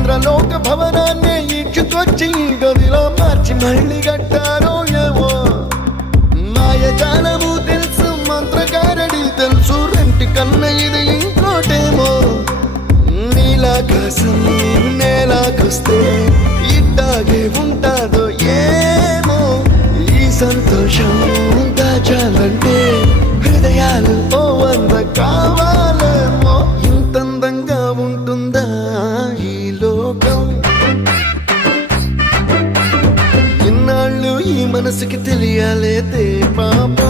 ఇంద్రలోక భవనాన్ని ఈడ్చుకొచ్చి గదిలో మార్చి మళ్ళీ కట్టారో ఏమో మాయజాలము తెలుసు మంత్రగారడి తెలుసు రెంటి కన్న ఇది ఇంకోటేమో నీలాకాశం నేలాకొస్తే ఇట్టాగే ఉంటాదో ఏమో ఈ సంతోషం దాచాలంటే హృదయాలు ఓ వంద కావాలేమో ఇంతందంగా ఉంటుందా ఈ లోకం ఇన్నాళ్ళు ఈ మనసుకి తెలియాలేదే పాపం